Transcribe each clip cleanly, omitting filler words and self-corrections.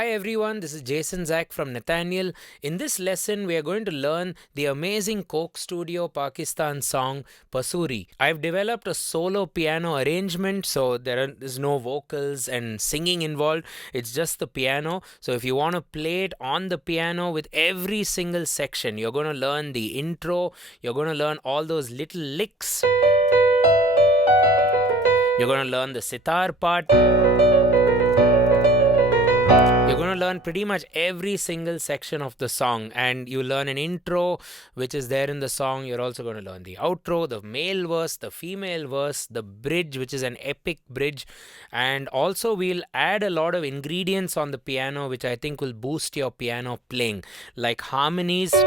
Hi everyone, this is Jason Zac from Nathaniel. In this lesson, we are going to learn the amazing Coke Studio Pakistan song Pasoori. I've developed a solo piano arrangement, so there's no vocals and singing involved. It's just the piano. So if you want to play it on the piano with every single section, you're going to learn the intro, you're going to learn all those little licks. You're going to learn the sitar part. You're going to learn pretty much every single section of the song, and you learn an intro which is there in the song. You're also going to learn the outro, the male verse, the female verse, the bridge, which is an epic bridge, and also we'll add a lot of ingredients on the piano which I think will boost your piano playing, like harmonies to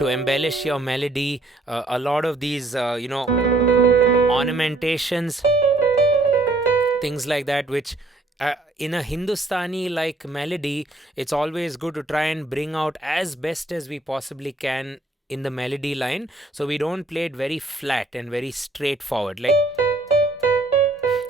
embellish your melody, a lot of these ornamentations, things like that, which in a Hindustani like melody, it's always good to try and bring out as best as we possibly can in the melody line, so we don't play it very flat and very straightforward. Like,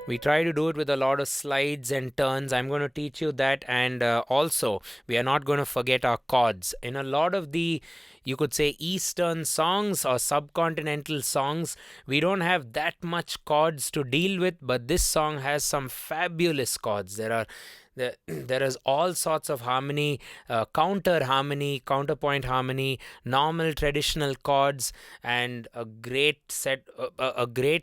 we try to do it with a lot of slides and turns. I'm going to teach you that, and also we are not going to forget our chords. In a lot of the, you could say, Eastern songs or subcontinental songs, we don't have that much chords to deal with, but this song has some fabulous chords. There is all sorts of harmony, counter harmony, counterpoint harmony, normal traditional chords, and a great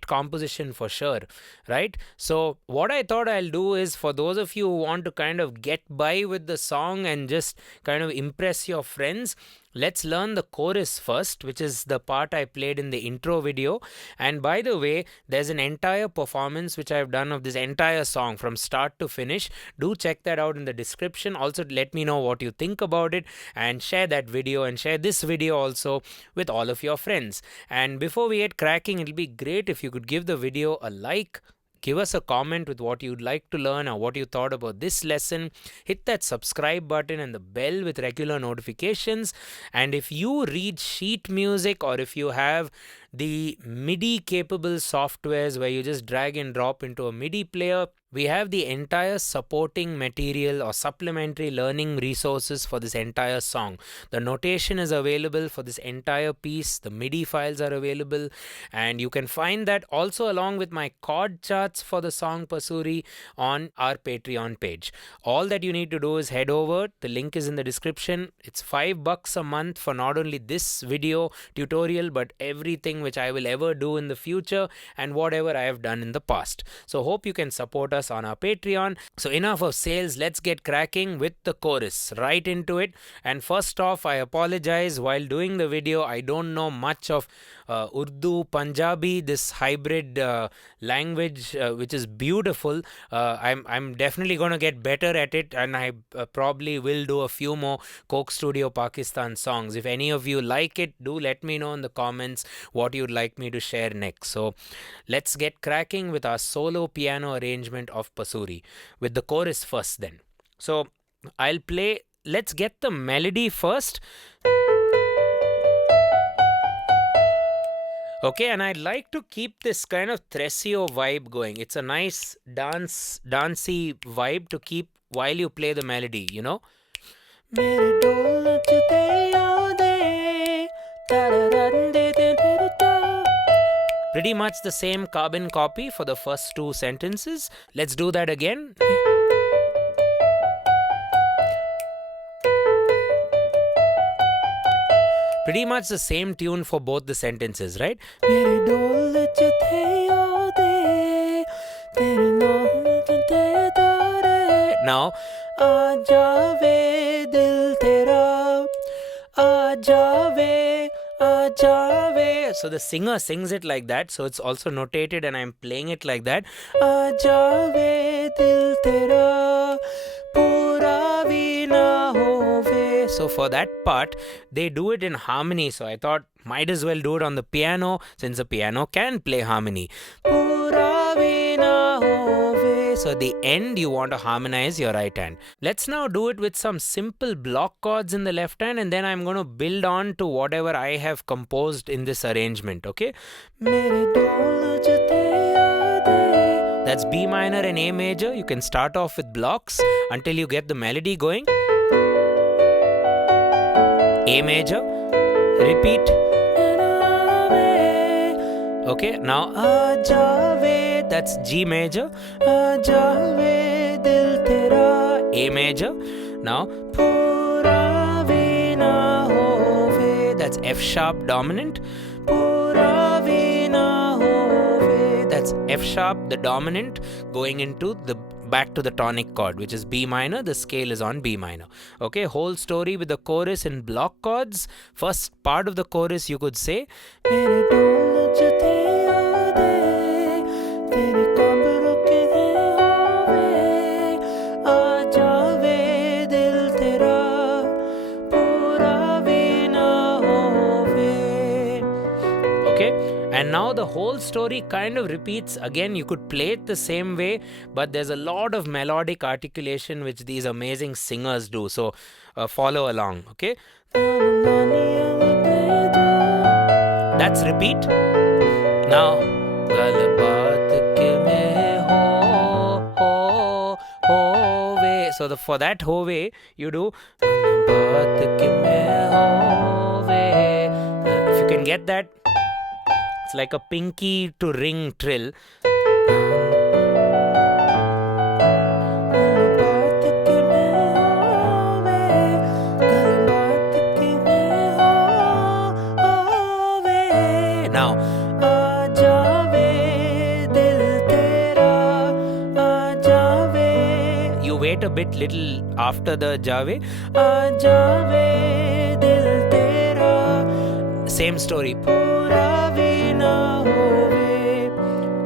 composition for sure, right? So what I thought I'll do is, for those of you who want to kind of get by with the song and just kind of impress your friends, let's learn the chorus first, which is the part I played in the intro video. And by the way, there's an entire performance which I've done of this entire song from start to finish. Do check that out in the description. Also, let me know what you think about it, and share that video and share this video also with all of your friends. And before we get cracking, it'll be great if you could give the video a like. Give us a comment with what you'd like to learn or what you thought about this lesson. Hit that subscribe button and the bell with regular notifications. And if you read sheet music, or if you have the MIDI capable softwares where you just drag and drop into a MIDI player, we have the entire supporting material or supplementary learning resources for this entire song. The notation is available for this entire piece. The MIDI files are available, and you can find that also along with my chord charts for the song Pasoori on our Patreon page. All that you need to do is head over. The link is in the description. It's $5 a month for not only this video tutorial, but everything which I will ever do in the future and whatever I have done in the past. So hope you can support us on our Patreon. So enough of sales, let's get cracking with the chorus, right into it. And first off, I apologize, while doing the video I don't know much of Urdu, Punjabi, this hybrid language which is beautiful. I'm definitely going to get better at it, and I probably will do a few more Coke Studio Pakistan songs. If any of you like it, do let me know in the comments what you'd like me to share next. So let's get cracking with our solo piano arrangement of Pasoori, with the chorus first then. So I'll play, let's get the melody first. Okay, and I'd like to keep this kind of Thresio vibe going. It's a nice dancey vibe to keep while you play the melody, you know. Pretty much the same carbon copy for the first two sentences. Let's do that again. Pretty much the same tune for both the sentences, right? Now, so the singer sings it like that, so it's also notated and I'm playing it like that. So for that part, they do it in harmony, so I thought might as well do it on the piano, since the piano can play harmony. So at the end, you want to harmonize your right hand. Let's now do it with some simple block chords in the left hand, and then I'm going to build on to whatever I have composed in this arrangement, okay? That's B minor and A major. You can start off with blocks until you get the melody going. A major, repeat. Okay, now Aajave, that's G major. Aajave dil tera, A major. Now Pura Veena Hove, that's F sharp dominant. Pura Veena Hove, that's F sharp, the dominant, going into the back to the tonic chord, which is B minor. The scale is on B minor. Okay, whole story with the chorus in block chords. First part of the chorus you could say, and now the whole story kind of repeats again. You could play it the same way, but there's a lot of melodic articulation which these amazing singers do. So follow along, okay? That's repeat. Now, so for that hove, you do. If you can get that, it's like a pinky to ring trill. Now, you wait a bit little after the Jave. Same story.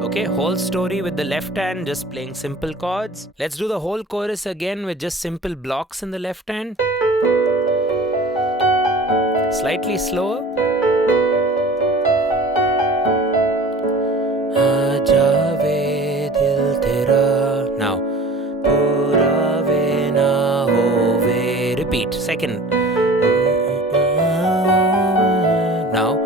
Okay, whole story with the left hand, just playing simple chords. Let's do the whole chorus again with just simple blocks in the left hand. Slightly slower. Now, repeat, second. Now,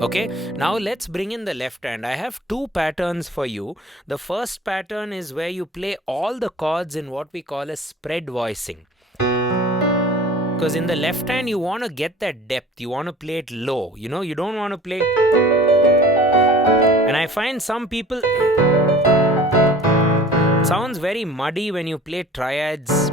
okay, now let's bring in the left hand. I have two patterns for you. The first pattern is where you play all the chords in what we call a spread voicing. Because in the left hand, you want to get that depth. You want to play it low. You know, you don't want to play. And I find some people, it sounds very muddy when you play triads,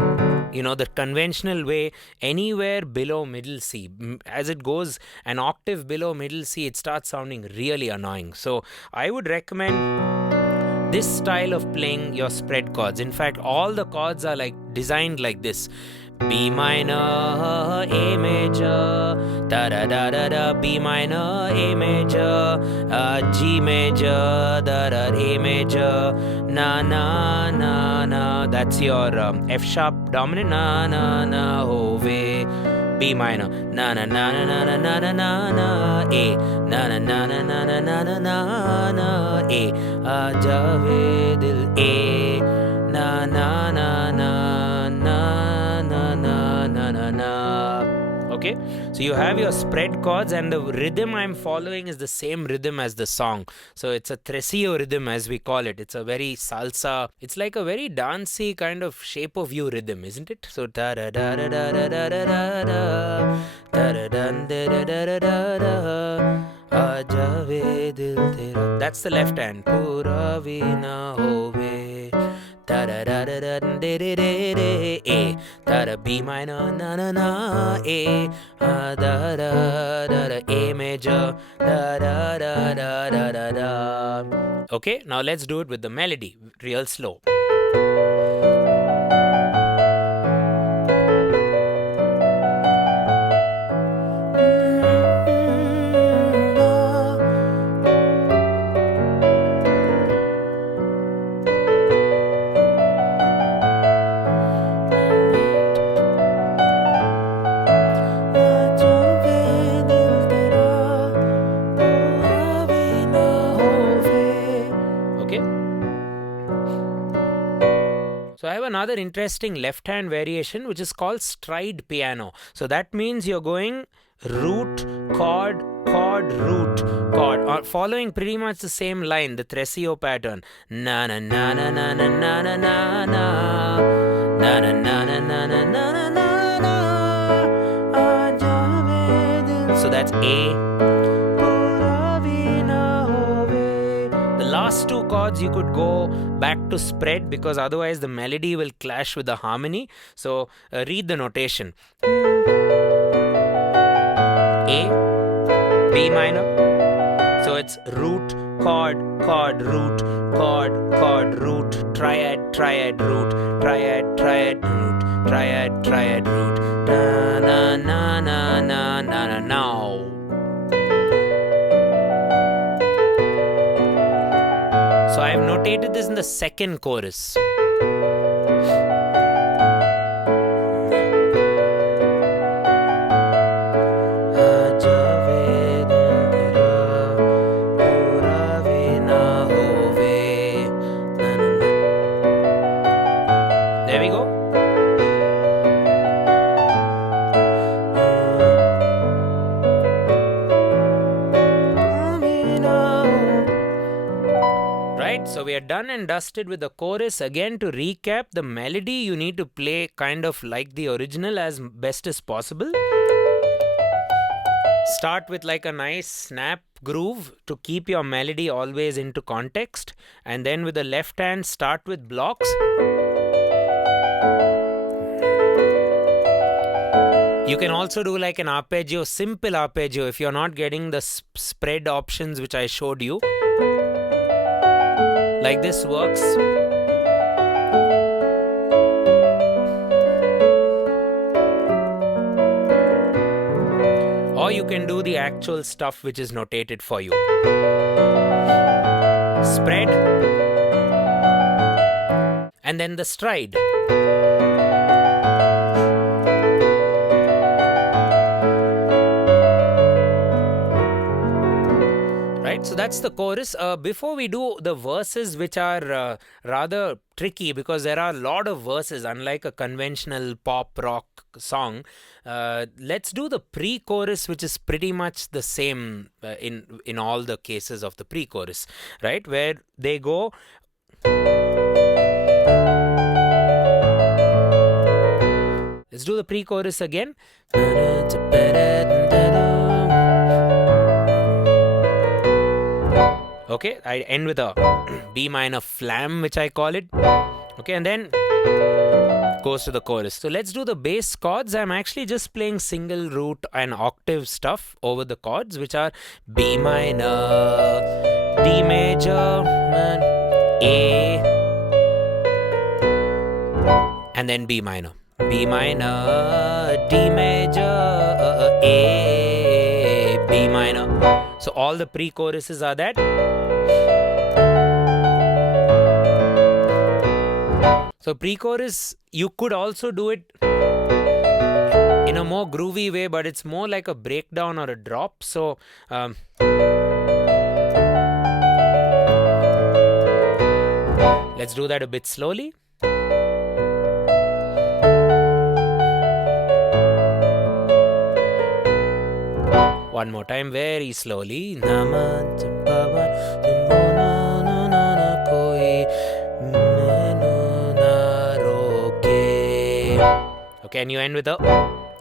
you know, the conventional way, anywhere below middle C. As it goes an octave below middle C, it starts sounding really annoying. So I would recommend this style of playing your spread chords. In fact, all the chords are like designed like this. B minor, A major, da da da da da, B minor, A major, G major, da da, A major, na na na na. That's your F sharp dominant, na na na, hove. B minor, na na na na na na na na na, A, na na na na na na na na na na, A, Aajave dil, A, na na na na. Okay, so you have your spread chords, and the rhythm I'm following is the same rhythm as the song. So it's a tresillo rhythm, as we call it. It's a very salsa. It's like a very dancey kind of shape of you rhythm, isn't it? So da da da da da da da da da da da da da da da. Aajave dil tera. That's the left hand. Pura veena hove. Da da da da da da da da, A, da da, B minor, na na na, A, da da da da, A major, da da da da da da da. Okay, now let's do it with the melody, real slow. So I have another interesting left hand variation which is called stride piano. So that means you're going root, chord, chord, root, chord, following pretty much the same line, the Trescio pattern. Na na na na na na na na na na na na na na na na na na. So that's A. The last two chords you could go back to spread because otherwise the melody will clash with the harmony. So read the notation. A, B minor. So it's root, chord, chord, root, chord, chord, root, triad, triad, root, triad, triad, root, triad, triad, root. Na na na na na na na. Now. So I have notated this in the second chorus. There we go. So we are done and dusted with the chorus. Again, to recap, the melody you need to play kind of like the original as best as possible. Start with like a nice snap groove to keep your melody always into context, and then with the left hand start with blocks. You can also do like an arpeggio, simple arpeggio if you're not getting the spread options which I showed you. Like this works. Or you can do the actual stuff which is notated for you. Spread. And then the stride. So that's the chorus. Before we do the verses, which are rather tricky because there are a lot of verses, unlike a conventional pop rock song, let's do the pre-chorus, which is pretty much the same in all the cases of the pre-chorus, right? Where they go. Let's do the pre-chorus again. Okay, I end with a B minor flam, which I call it. Okay, and then goes to the chorus. So let's do the bass chords. I'm actually just playing single root and octave stuff over the chords, which are B minor, D major, A, and then B minor. B minor, D major, A, B minor. So all the pre-choruses are that. So pre-chorus, you could also do it in a more groovy way, but it's more like a breakdown or a drop. So let's do that a bit slowly. One more time, very slowly. Okay, and you end with a.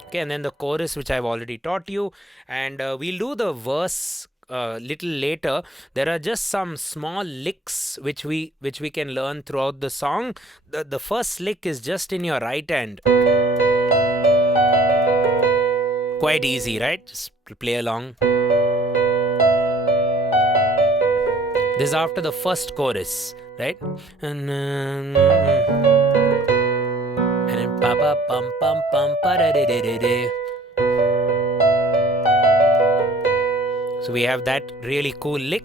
Okay, and then the chorus, which I've already taught you, and we'll do the verse little later. There are just some small licks which we can learn throughout the song. The first lick is just in your right hand. Quite easy, right? Just play along. This is after the first chorus, right? And then pa pa pum pum pum pa da de de de de. So we have that really cool lick,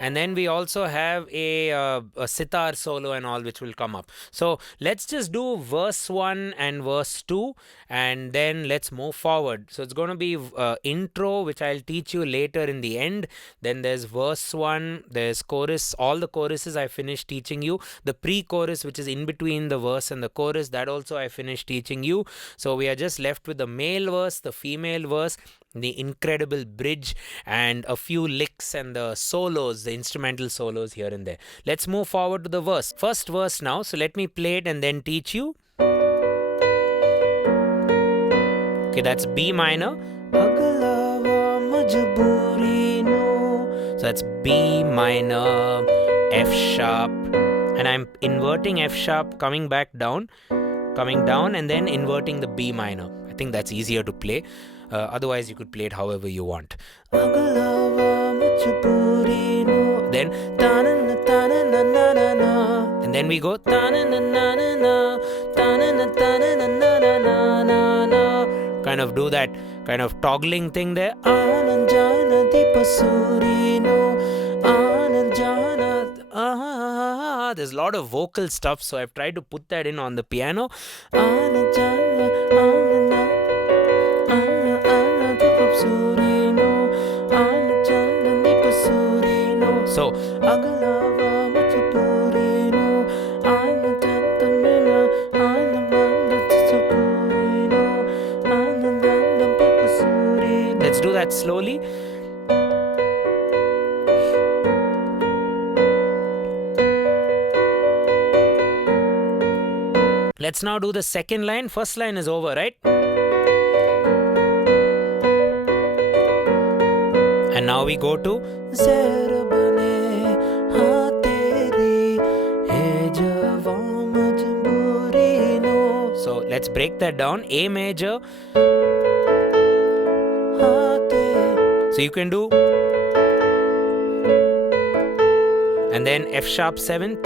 and then we also have a sitar solo and all, which will come up. So let's just do verse 1 and verse 2, and then let's move forward. So it's going to be intro, which I'll teach you later in the end. Then there's verse 1, there's chorus. All the choruses I finished teaching you. The pre-chorus, which is in between the verse and the chorus, that also I finished teaching you. So we are just left with the male verse, the female verse, the incredible bridge, and a few licks and the solos, the instrumental solos here and there. Let's move forward to the verse. First verse now, so let me play it and then teach you. Okay, that's B minor. So that's B minor, F sharp, and I'm inverting F sharp, coming down, and then inverting the B minor. I think that's easier to play. Otherwise, you could play it however you want. Then, and then we go, kind of do that kind of toggling thing there. There's a lot of vocal stuff, so I've tried to put that in on the piano. So let's do that slowly. Let's now do the second line. First line is over, right? And now we go to so let's break that down. A major. So you can do, and then F sharp 7.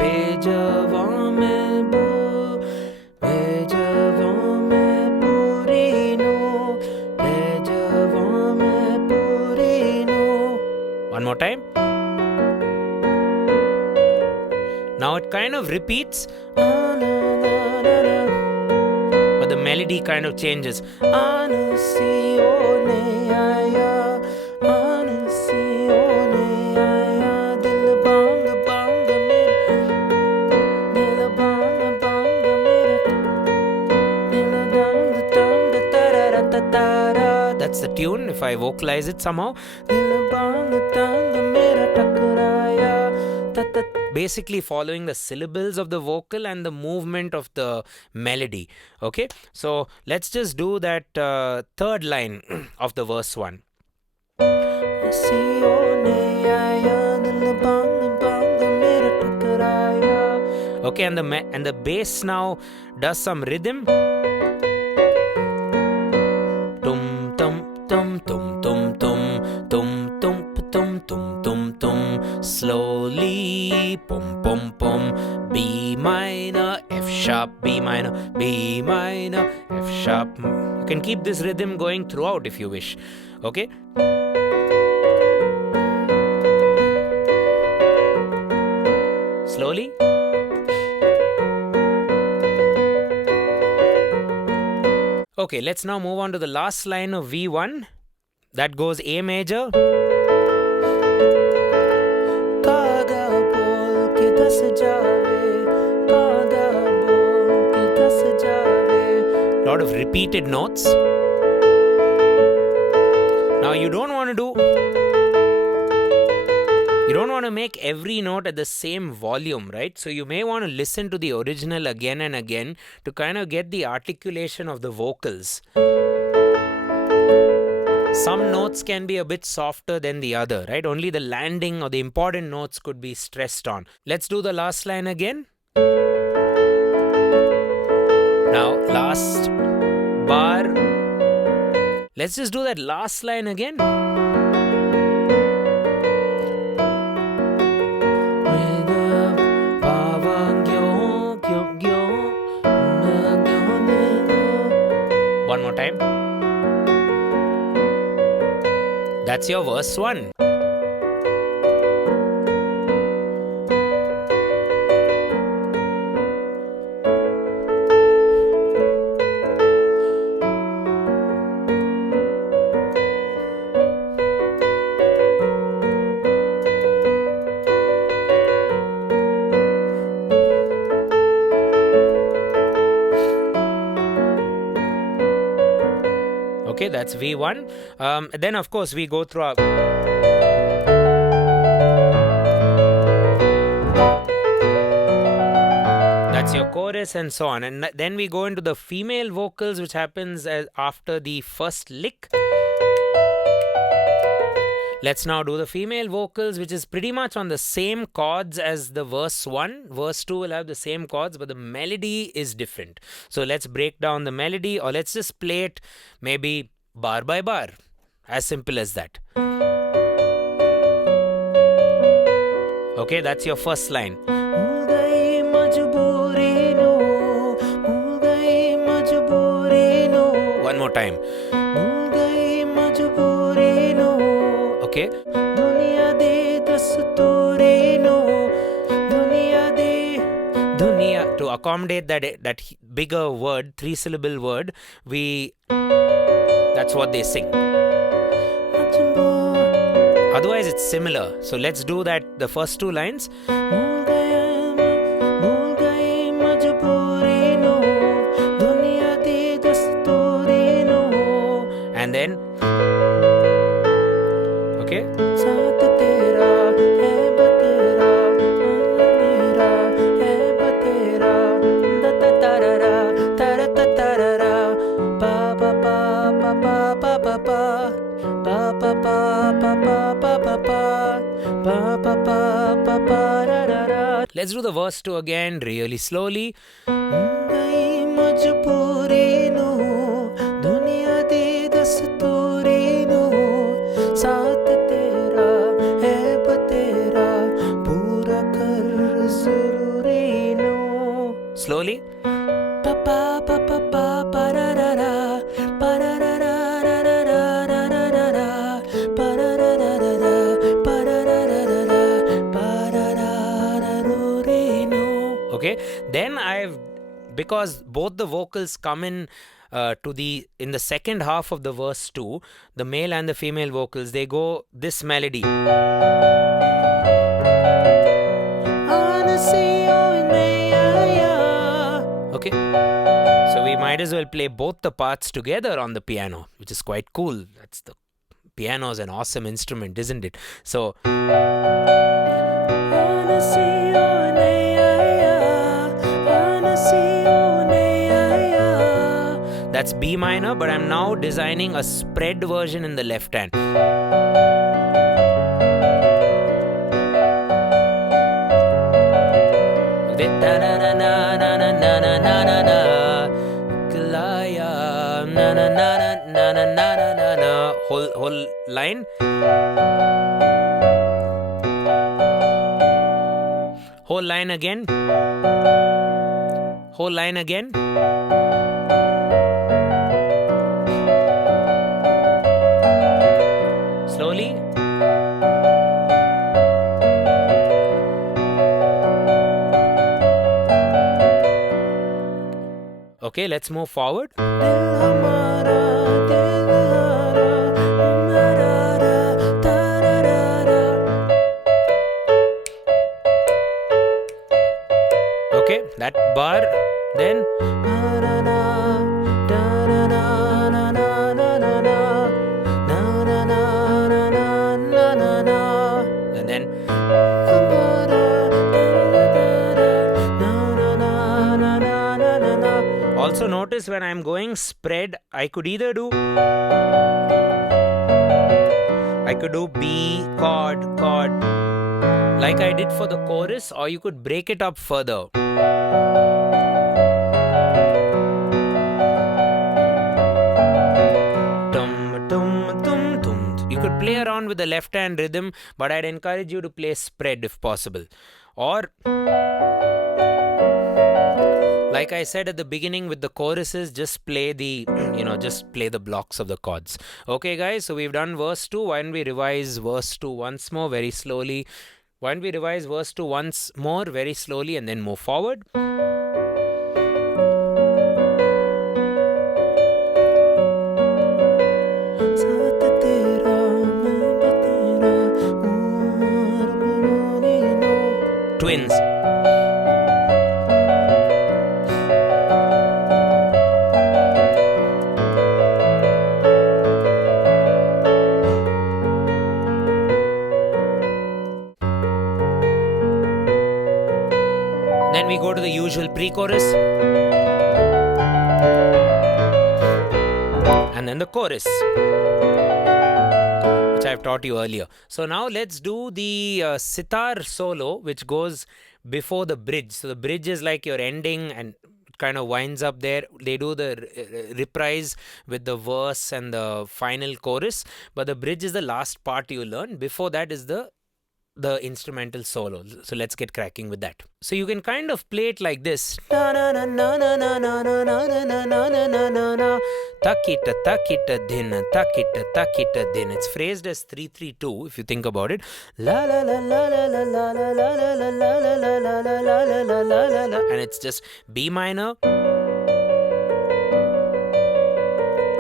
One more time. Now it kind of repeats, but the melody kind of changes. That's the tune if I vocalize it somehow. Basically following the syllables of the vocal and the movement of the melody. Okay, so let's just do that third line of the verse 1. Okay, and the bass now does some rhythm. Tum tum tum tum tum tum tum tum tum tum tum tum. Slowly, pum pum pum. B minor, F sharp, B minor, B minor, F sharp. You can keep this rhythm going throughout if you wish. Okay. Slowly. Okay, let's now move on to the last line of V1. That goes A major. Lot of repeated notes. Now you don't want to make every note at the same volume, right? So you may want to listen to the original again and again to kind of get the articulation of the vocals. Some notes can be a bit softer than the other, right? Only the landing or the important notes could be stressed on. Let's do the last line again. Now, last bar. Let's just do that last line again. One more time. That's your verse 1. that's V1. Then of course we go through our... That's your chorus and so on. And then we go into the female vocals, which happens after the first lick. Let's now do the female vocals, which is pretty much on the same chords as the verse 1. Verse 2 will have the same chords, but the melody is different. So let's break down the melody, or let's just play it maybe bar by bar. As simple as that. Okay, that's your first line. One more time. Okay. To accommodate that bigger word, 3-syllable word, that's what they sing. Otherwise it's similar. So let's do that, the first 2 lines. And then, okay. Let's do the verse 2 again, really slowly. Slowly. Okay, then because both the vocals come in in the second half of the verse 2, the male and the female vocals, they go this melody. Okay, so we might as well play both the parts together on the piano, which is quite cool. Piano is an awesome instrument, isn't it? So that's B minor, but I'm now designing a spread version in the left hand. Whole line. Whole line again. Whole line again. Slowly. Okay, let's move forward. Okay, that bar, then and then also notice when I'm going spread, I could do B, chord, like I did for the chorus, or you could break it up further. You could play around with the left hand rhythm, but I'd encourage you to play spread if possible. Or like I said at the beginning with the choruses, just play the just play the blocks of the chords. Okay guys, so we've done verse 2. Why don't we revise verse 2 once more very slowly? Why don't we revise verse 2 once more very slowly and then move forward? Twins. Then we go to the usual pre-chorus. And then the chorus, which I've taught you earlier. So now let's do the Sitar Solo, which goes before the bridge. So the bridge is like your ending and it kind of winds up there. They do the reprise with the verse and the final chorus, but the bridge is the last part you learn. Before that is the instrumental solo. So let's get cracking with that. So you can kind of play it like this. Takita takita din, takita takita din. It's phrased as 3-3-2 if you think about it. La la la la la la la la la la la la la la la la la, and it's just B minor,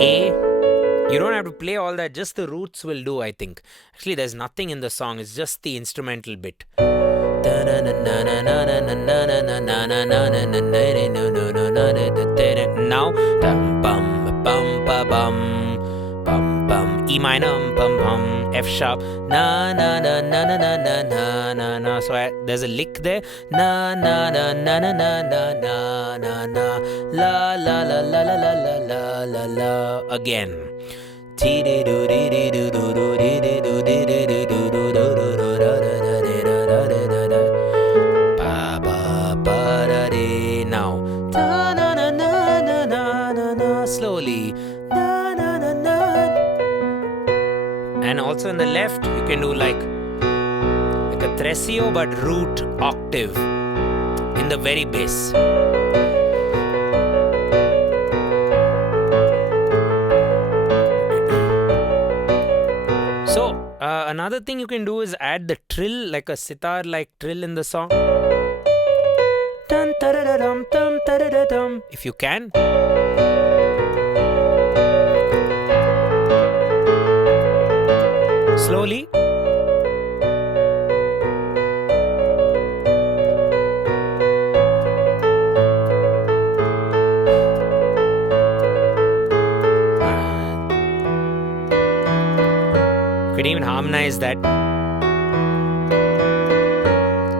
A. You don't have to play all that, just the roots will do, I think. Actually, there's nothing in the song, it's just the instrumental bit. Now, E minor, F sharp, na na na na na na na na na na. So there's a lick there, na na na na na na na na na na, la la la la la la la la la. Again. Now, slowly. And also in the left, you can do like a tresillo but root octave in the very bass. So another thing you can do is add the trill, like a sitar like trill in the song. If you can. Slowly. You can even harmonize that.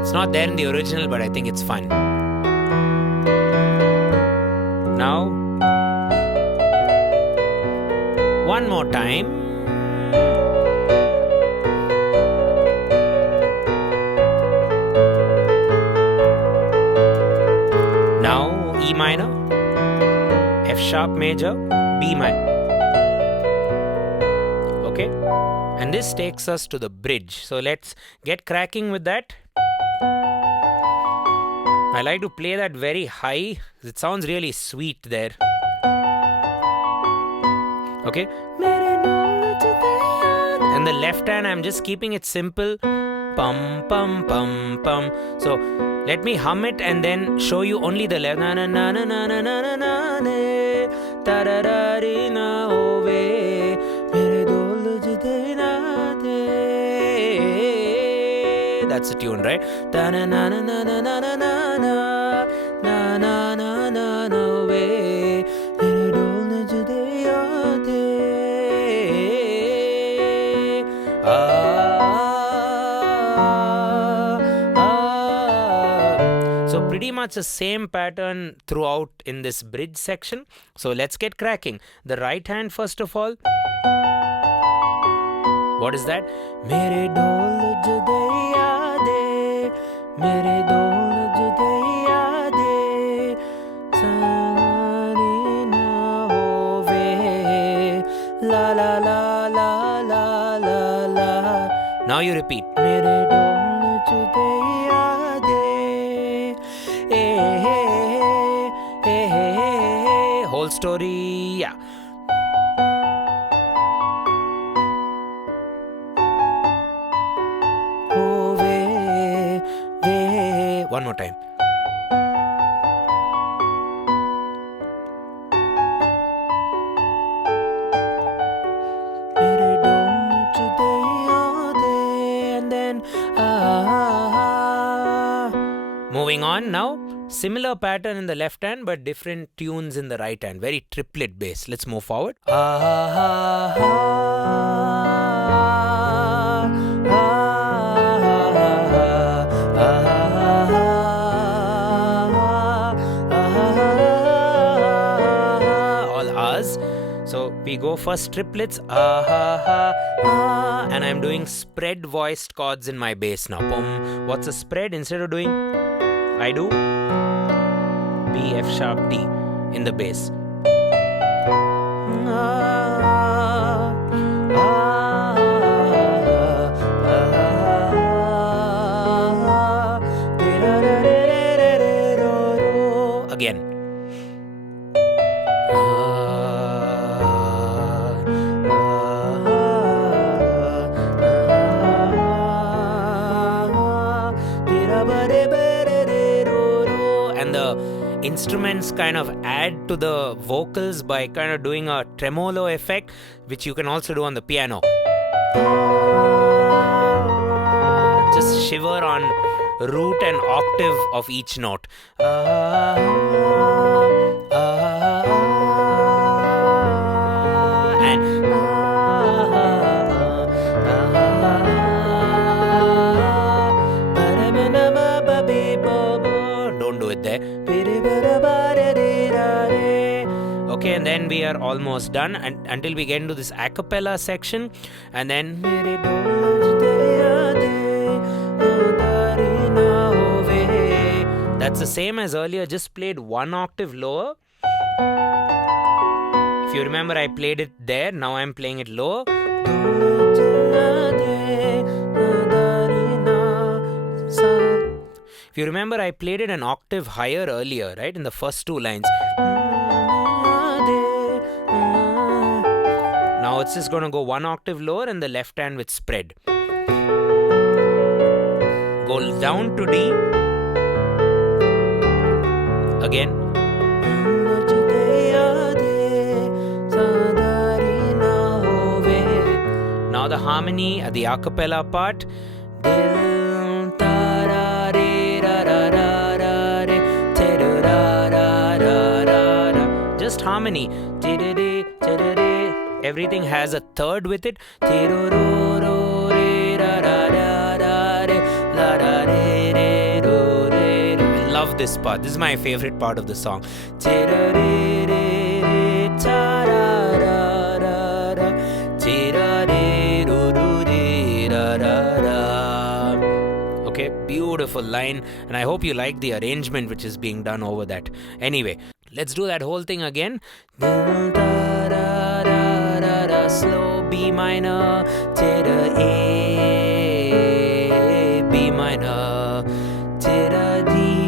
It's not there in the original, but I think it's fun. Now, one more time. Now, E minor, F sharp major, B minor. Okay, and this takes us to the bridge. So let's get cracking with that. I like to play that very high. It sounds really sweet there. Okay. And the left hand, I'm just keeping it simple. Pum, pum, pum, pum. So let me hum it and then show you only the left. Na na na na na na na na na ne. Ta da da ri na ove. Mere dol jide na de. That's the tune, right? Ta na na na na na na na na na na na na na ve. Mere dol jide ya de. So pretty much the same pattern throughout in this bridge section. So let's get cracking. The right hand first of all. What is that? Mere dol jude yaade, mere dol jude yaade, sari na hove, la la la la la la la. Now you repeat. Mere dol jude yaade, eh, eh, eh, whole story, yeah. One more time. And then moving on now. Similar pattern in the left hand but different tunes in the right hand. Very triplet bass. Let's move forward. we go first triplets, ah ha ha ah, and I'm doing spread voiced chords in my bass now. Pum. What's a spread? Instead of doing, I do B, F sharp, D in the bass. Again. And the instruments kind of add to the vocals by kind of doing a tremolo effect, which you can also do on the piano. Just shiver on root and octave of each note. Don't do it there. Okay, and then we are almost done until we get into this acapella section, and then that's the same as earlier, just played one octave lower. If you remember, I played it there, now I'm playing it lower. If you remember, I played it an octave higher earlier, right, in the first two lines. Now it's just going to go one octave lower and the left hand with spread. Go down to D. Again. Now the harmony at the acapella part. Just harmony. Everything has a third with it. I love this part. This is my favorite part of the song. Okay, beautiful line, and I hope you like the arrangement which is being done over that. Anyway, let's do that whole thing again. Slow B minor, A, B minor, D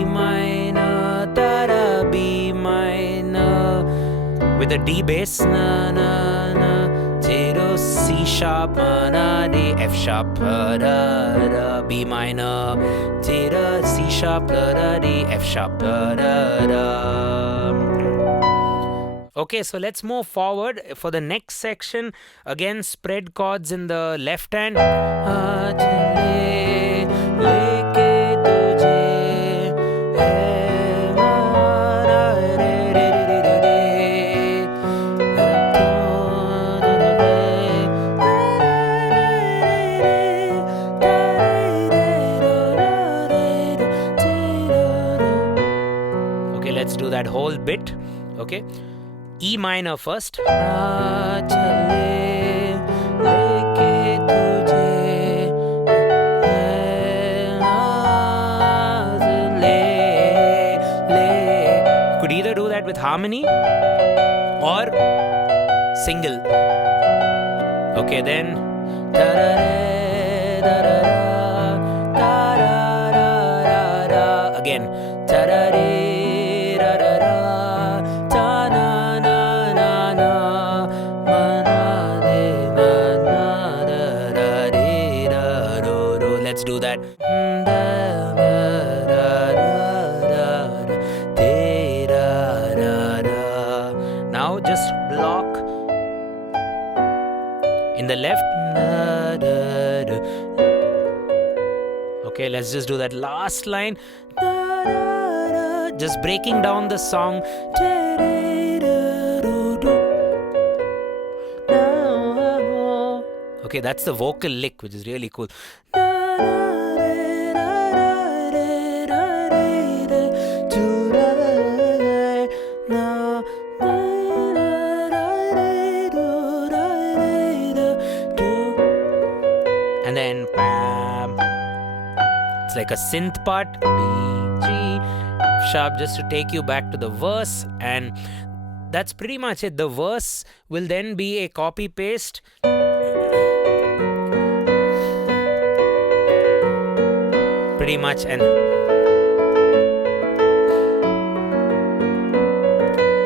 minor, B minor, with a D bass, na na na, C sharp, na D, F sharp, da B minor, C sharp, da D, F sharp, da. Okay, so let's move forward for the next section. Again, spread chords in the left hand. Okay, let's do that whole bit. Okay. E minor first. Could either do that with harmony or single. Okay, then. Again. Let's do that. Now just block in the left. Okay, let's just do that last line. Just breaking down the song. Okay, that's the vocal lick, which is really cool. like a synth part, B, G sharp, just to take you back to the verse, and that's pretty much it. The verse will then be a copy paste. Pretty much, and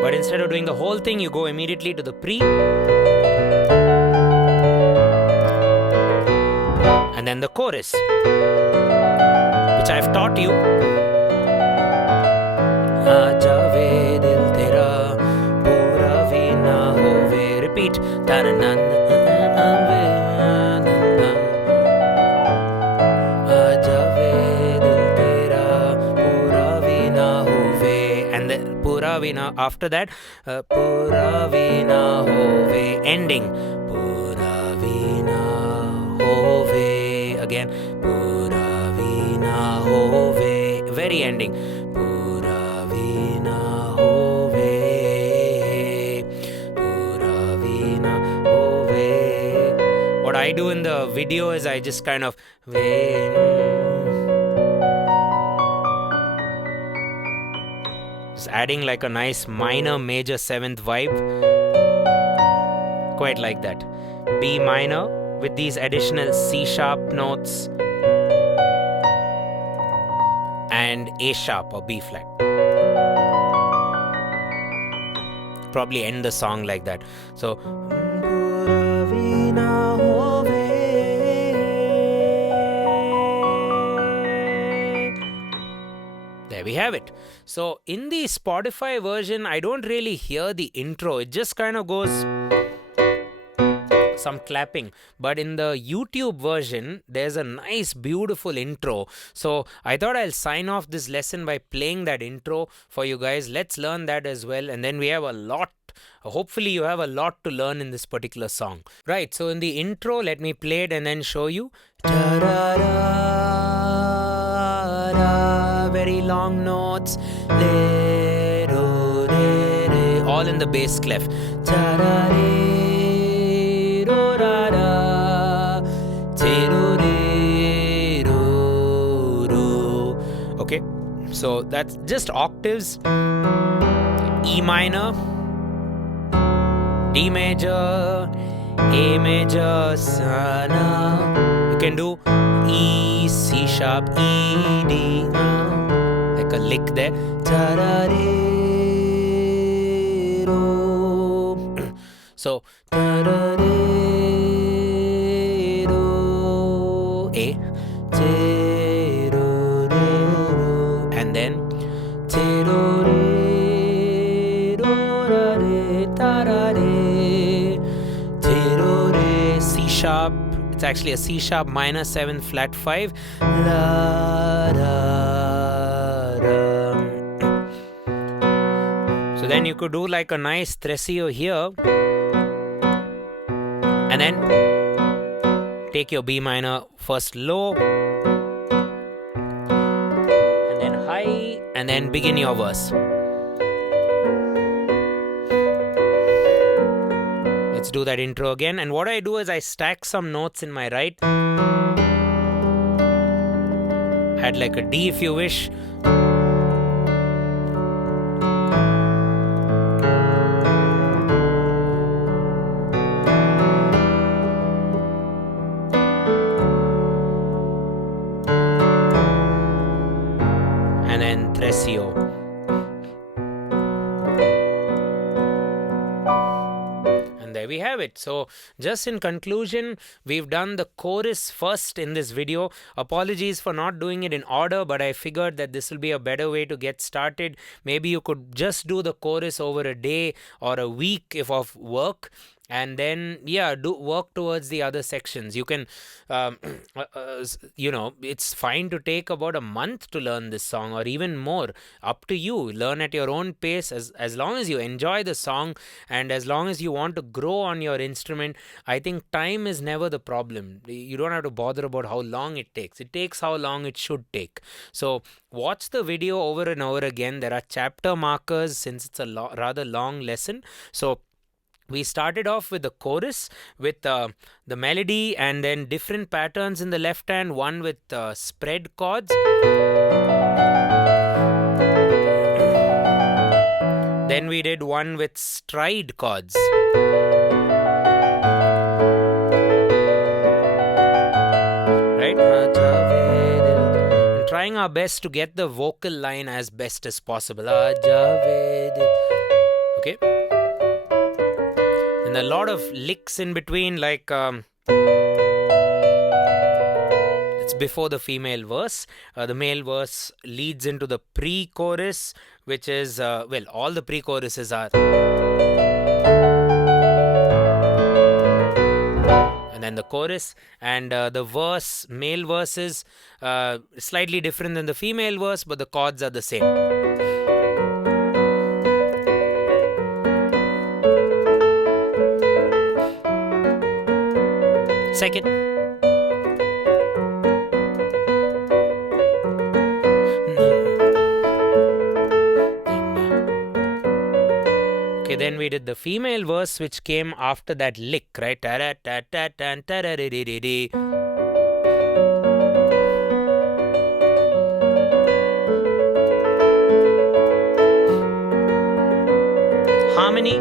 but instead of doing the whole thing, you go immediately to the pre, and then the chorus, which I've taught you. Repeat. And the pura vina after that, pura vina hove, ending. Pura vina hove, again. Pura vina hove, very ending. Pura vina hove, pura vina hove. What I do in the video is I just kind of just adding like a nice minor major seventh vibe, quite like that. B minor with these additional C sharp notes and A sharp or B flat. Probably end the song like that. So there we have it. So in the Spotify version, I don't really hear the intro. It just kind of goes some clapping. But in the YouTube version, there's a nice, beautiful intro. So I thought I'll sign off this lesson by playing that intro for you guys. Let's learn that as well. And then we have a lot. Hopefully you have a lot to learn in this particular song. Right, so in the intro, let me play it and then show you. Very long notes, all in the bass clef. Okay, so that's just octaves. E minor, D major, A major, sana. You can do E, C sharp, E, D, like a lick there. So A, and then C sharp. It's actually a C sharp minor 7 flat 5. So then you could do like a nice tresillo here, and then take your B minor first low, and then high, and then begin your verse. Let's do that intro again. And what I do is I stack some notes in my right. Add like a D if you wish. And then tresillo. There we have it. So just in conclusion, we've done the chorus first in this video. Apologies for not doing it in order, but I figured that this will be a better way to get started. Maybe you could just do the chorus over a day or a week if of work, and then do work towards the other sections. You can it's fine to take about a month to learn this song, or even more, up to you. Learn at your own pace, as long as you enjoy the song and as long as you want to grow on your instrument. I think time is never the problem. You don't have to bother about how long it takes. It takes how long it should take. So watch the video over and over again. There are chapter markers since it's a rather long lesson. So We started off with the chorus with the melody and then different patterns in the left hand, one with spread chords. Then we did one with stride chords. Right? And trying our best to get the vocal line as best as possible. Okay? And a lot of licks in between, like it's before the female verse. The male verse leads into the pre-chorus, which is, well, all the pre-choruses are. And then the chorus, and the verse, male verse is slightly different than the female verse, but the chords are the same. Second. Okay, then we did the female verse, which came after that lick, right? Harmony.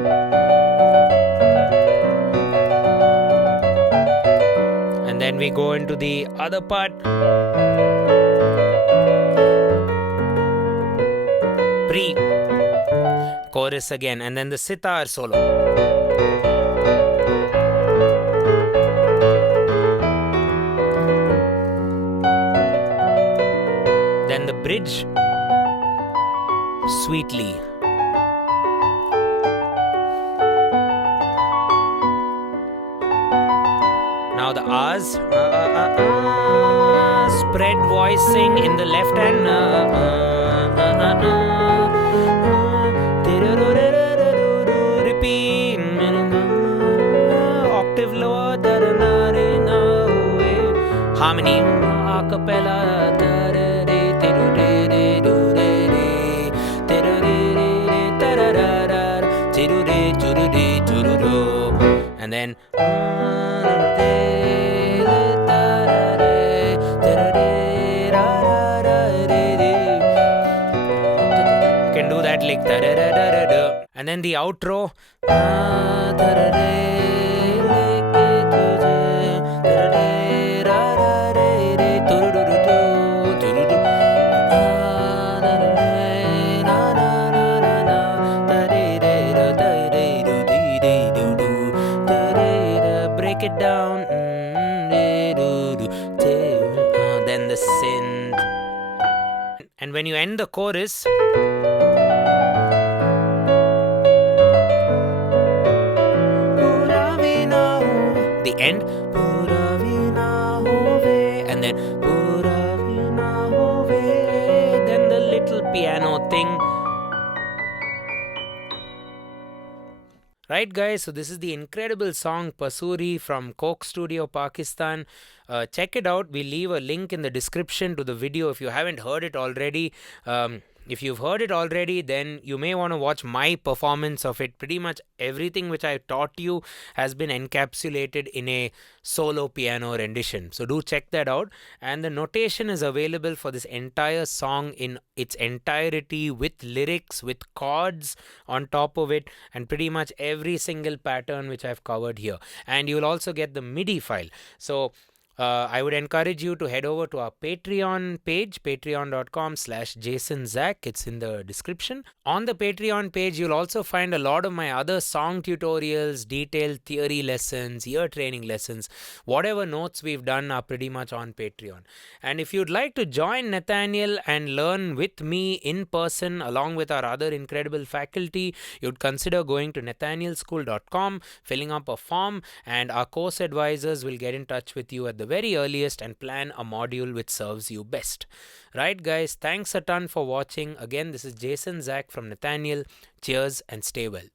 And then we go into the other part. Pre-chorus again, and then the sitar solo. Then the bridge, sweetly. Now the R's, spread voicing in the left hand. Repeat, octave lower, harmony, acapella. And then can do that like and then the outro. Break it down. Then the synth. And when you end the chorus, the end, and then then the little piano thing. Right, guys, so this is the incredible song Pasoori from Coke Studio, Pakistan. Check it out. We'll leave a link in the description to the video if you haven't heard it already. If you've heard it already, then you may want to watch my performance of it. Pretty much everything which I taught you has been encapsulated in a solo piano rendition. So do check that out. And the notation is available for this entire song in its entirety, with lyrics, with chords on top of it, and pretty much every single pattern which I've covered here. And you'll also get the MIDI file. So I would encourage you to head over to our Patreon page, patreon.com/Jason Zac. It's in the description. On the Patreon page, you'll also find a lot of my other song tutorials, detailed theory lessons, ear training lessons. Whatever notes we've done are pretty much on Patreon. And if you'd like to join Nathaniel and learn with me in person along with our other incredible faculty, you'd consider going to nathanielschool.com, filling up a form, and our course advisors will get in touch with you at the very earliest and plan a module which serves you best. Right, guys, thanks a ton for watching. Again, this is Jason Zac from Nathaniel. Cheers and stay well.